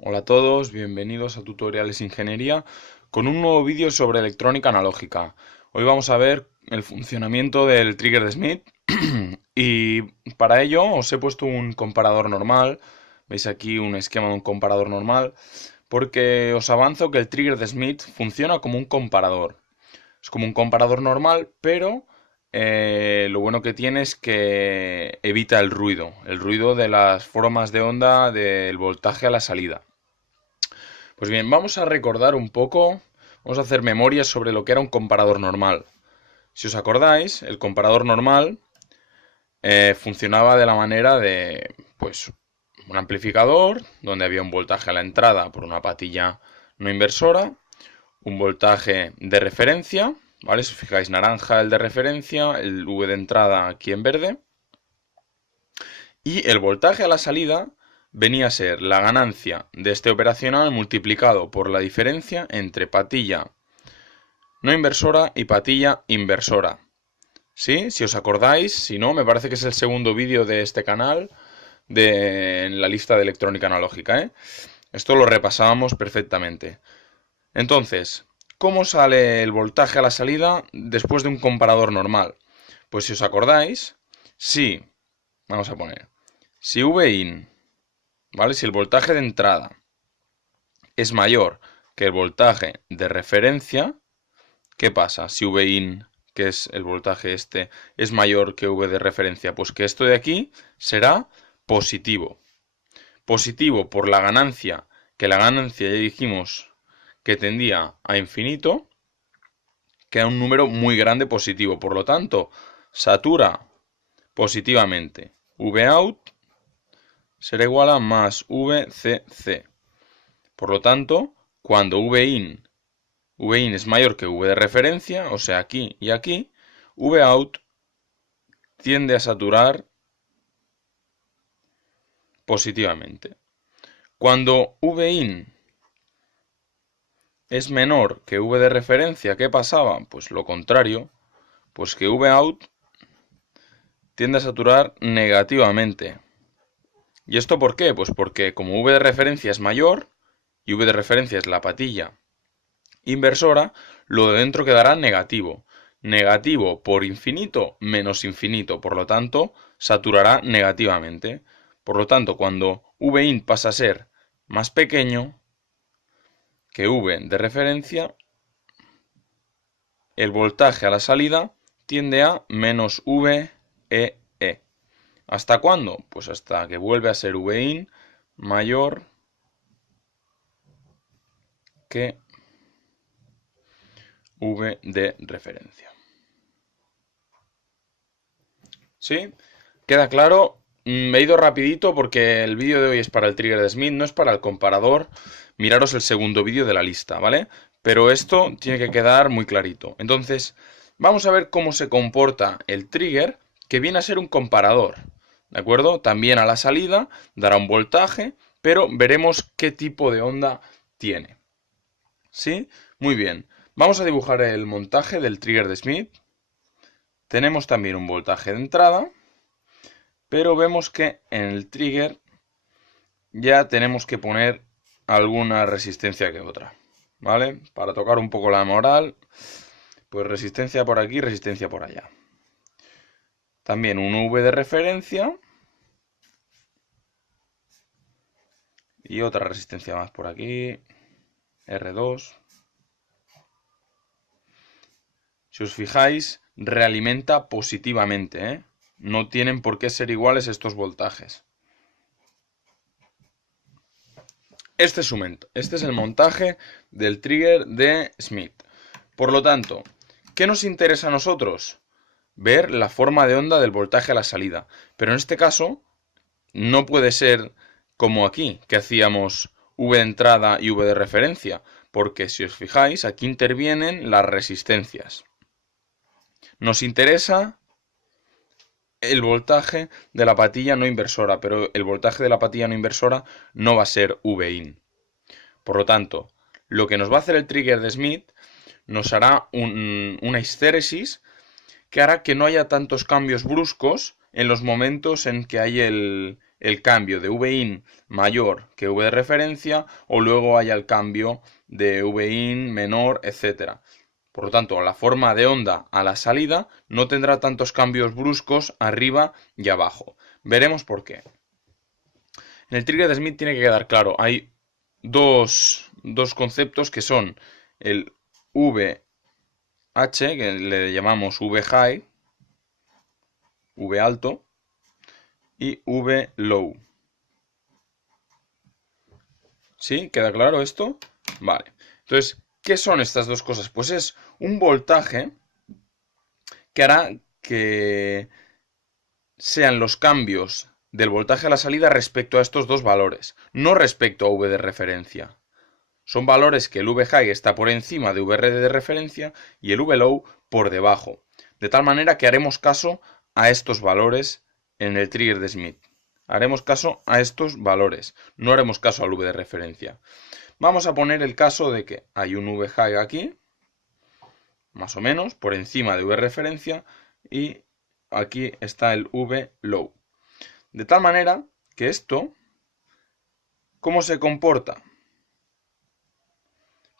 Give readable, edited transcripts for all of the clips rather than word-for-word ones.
Hola a todos, bienvenidos a Tutoriales Ingeniería con un nuevo vídeo sobre electrónica analógica. Hoy vamos a ver el funcionamiento del trigger de Smith y para ello os he puesto un comparador normal. Veis aquí un esquema de un comparador normal porque os avanzo que el trigger de Smith funciona como un comparador. Es como un comparador normal, pero lo bueno que tiene es que evita el ruido de las formas de onda del voltaje a la salida. Pues bien, vamos a recordar un poco, vamos a hacer memorias sobre lo que era un comparador normal. Si os acordáis, el comparador normal funcionaba de la manera de, pues, un amplificador donde había un voltaje a la entrada por una patilla no inversora, un voltaje de referencia, ¿vale? Si os fijáis, naranja el de referencia, el V de entrada aquí en verde, y el voltaje a la salida venía a ser la ganancia de este operacional multiplicado por la diferencia entre patilla no inversora y patilla inversora. ¿Sí? Si os acordáis, si no, me parece que es el segundo vídeo de este canal en la lista de electrónica analógica, ¿eh? Esto lo repasábamos perfectamente. Entonces, ¿cómo sale el voltaje a la salida después de un comparador normal? Pues si os acordáis, si, vamos a poner, si Vin, ¿vale? Si el voltaje de entrada es mayor que el voltaje de referencia, ¿qué pasa? Si Vin, que es el voltaje este, es mayor que V de referencia, pues que esto de aquí será positivo. Positivo por la ganancia, que la ganancia ya dijimos que tendía a infinito, que era un número muy grande positivo. Por lo tanto, satura positivamente. Vout será igual a más VCC. Por lo tanto, cuando Vin es mayor que V de referencia, o sea aquí y aquí, Vout tiende a saturar positivamente. Cuando Vin es menor que V de referencia, ¿qué pasaba? Pues lo contrario, pues que Vout tiende a saturar negativamente. ¿Y esto por qué? Pues porque como V de referencia es mayor, y V de referencia es la patilla inversora, lo de dentro quedará negativo. Negativo por infinito menos infinito, por lo tanto, saturará negativamente. Por lo tanto, cuando Vin pasa a ser más pequeño que V de referencia, el voltaje a la salida tiende a menos VEE. ¿Hasta cuándo? Pues hasta que vuelve a ser Vin mayor que V de referencia. ¿Sí? ¿Queda claro? Me he ido rapidito porque el vídeo de hoy es para el trigger de Smith, no es para el comparador. Miraros el segundo vídeo de la lista, ¿vale? Pero esto tiene que quedar muy clarito. Entonces, vamos a ver cómo se comporta el trigger, que viene a ser un comparador, ¿de acuerdo? También a la salida dará un voltaje, pero veremos qué tipo de onda tiene. ¿Sí? Muy bien. Vamos a dibujar el montaje del trigger de Smith. Tenemos también un voltaje de entrada, pero vemos que en el trigger ya tenemos que poner alguna resistencia que otra, ¿vale? Para tocar un poco la moral, pues resistencia por aquí, resistencia por allá. También un V de referencia y otra resistencia más por aquí, R2. Si os fijáis, realimenta positivamente, ¿eh? No tienen por qué ser iguales estos voltajes. Este es el montaje del trigger de Smith. Por lo tanto, ¿qué nos interesa a nosotros? Ver la forma de onda del voltaje a la salida. Pero en este caso, no puede ser como aquí, que hacíamos V de entrada y V de referencia. Porque si os fijáis, aquí intervienen las resistencias. Nos interesa el voltaje de la patilla no inversora, pero el voltaje de la patilla no inversora no va a ser Vin. Por lo tanto, lo que nos va a hacer el trigger de Smith nos hará una histéresis que hará que no haya tantos cambios bruscos en los momentos en que hay el el cambio de Vin mayor que V de referencia o luego haya el cambio de Vin menor, etc. Por lo tanto, la forma de onda a la salida no tendrá tantos cambios bruscos arriba y abajo. Veremos por qué. En el trigger de Smith tiene que quedar claro, hay dos conceptos que son el VH, que le llamamos V high, V alto, y V low. ¿Sí? ¿Queda claro esto? Vale. Entonces, ¿qué son estas dos cosas? Pues es un voltaje que hará que sean los cambios del voltaje a la salida respecto a estos dos valores, no respecto a V de referencia. Son valores que el V high está por encima de VR de referencia y el V low por debajo. De tal manera que haremos caso a estos valores en el trigger de Smith. Haremos caso a estos valores, no haremos caso al V de referencia. Vamos a poner el caso de que hay un V high aquí, más o menos, por encima de V referencia, y aquí está el V low. De tal manera que esto, ¿cómo se comporta?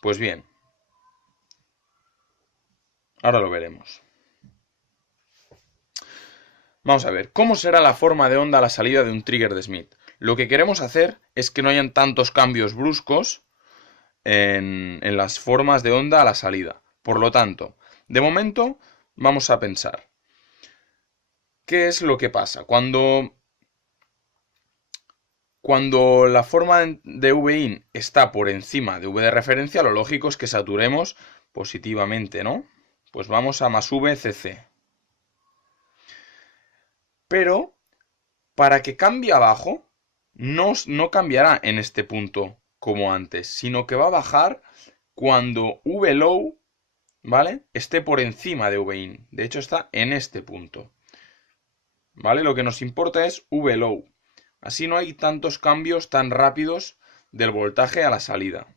Pues bien, ahora lo veremos. Vamos a ver, ¿cómo será la forma de onda a la salida de un trigger de Smith? Lo que queremos hacer es que no hayan tantos cambios bruscos en las formas de onda a la salida. Por lo tanto, de momento vamos a pensar, ¿qué es lo que pasa? Cuando la forma de Vin está por encima de V de referencia, lo lógico es que saturemos positivamente, ¿no? Pues vamos a más VCC. Pero, para que cambie abajo, no cambiará en este punto como antes, sino que va a bajar cuando V low, ¿vale?, esté por encima de Vin. De hecho, está en este punto. ¿Vale? Lo que nos importa es V low. Así no hay tantos cambios tan rápidos del voltaje a la salida.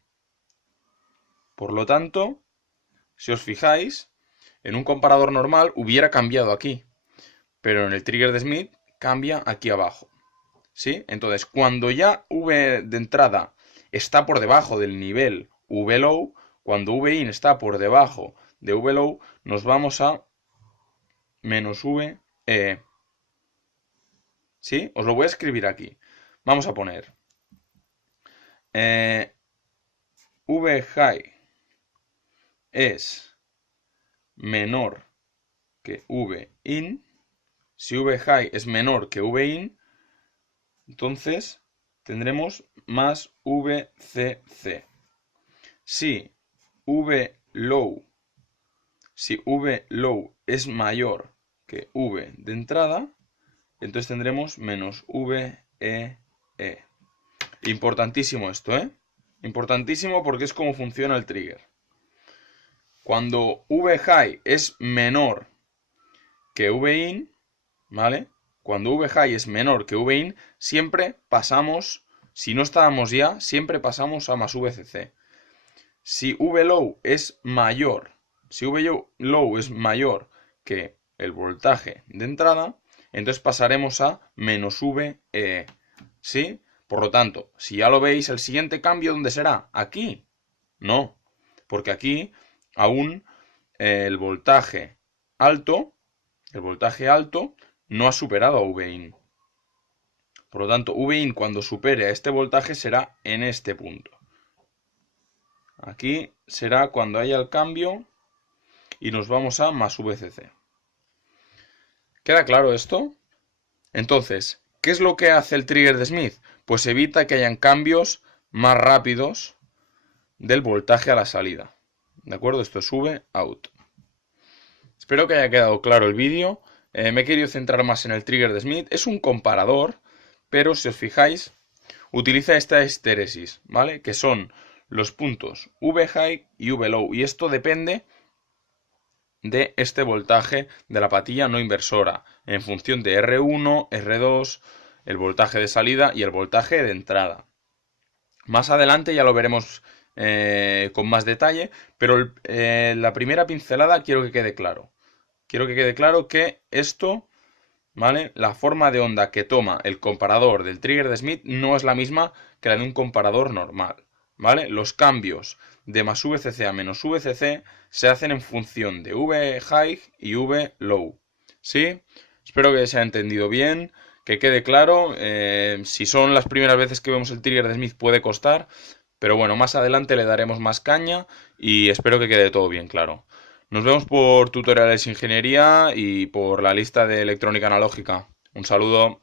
Por lo tanto, si os fijáis, en un comparador normal hubiera cambiado aquí, pero en el trigger de Smith cambia aquí abajo. ¿Sí? Entonces, cuando ya V de entrada está por debajo del nivel V low, cuando Vin está por debajo de V low, nos vamos a menos V E. ¿Sí? Os lo voy a escribir aquí. Vamos a poner V high es menor que V in. Si V high es menor que V in, entonces tendremos más VCC. Si V low es mayor que V de entrada, entonces tendremos menos VEE. Importantísimo esto, ¿eh? Importantísimo porque es como funciona el trigger. Cuando V high es menor que V in, ¿vale? Cuando V high es menor que V in, siempre pasamos, si no estábamos ya, siempre pasamos a más VCC. Si V low es mayor, que el voltaje de entrada, entonces pasaremos a menos VEE. ¿Sí? Por lo tanto, si ya lo veis, el siguiente cambio, ¿dónde será? ¿Aquí? No, porque aquí aún el voltaje alto no ha superado a Vin. Por lo tanto, Vin cuando supere a este voltaje será en este punto. Aquí será cuando haya el cambio y nos vamos a más VCC. ¿Queda claro esto? Entonces, ¿qué es lo que hace el trigger de Smith? Pues evita que hayan cambios más rápidos del voltaje a la salida. ¿De acuerdo? Esto es V out. Espero que haya quedado claro el vídeo. Me he querido centrar más en el trigger de Smith. Es un comparador, pero si os fijáis, utiliza esta estéresis, ¿vale? Que son los puntos V high y V low. Y esto depende de este voltaje de la patilla no inversora, en función de R1, R2, el voltaje de salida y el voltaje de entrada. Más adelante ya lo veremos con más detalle, pero la primera pincelada quiero que quede claro. Quiero que quede claro que esto ¿vale? La forma de onda que toma el comparador del trigger de Smith no es la misma que la de un comparador normal, ¿vale? Los cambios de más VCC a menos VCC se hacen en función de V high y V low, ¿sí? Espero que se haya entendido bien, que quede claro. Si son las primeras veces que vemos el trigger de Smith puede costar, pero bueno, más adelante le daremos más caña y espero que quede todo bien claro. Nos vemos por tutoriales de ingeniería y por la lista de electrónica analógica. Un saludo.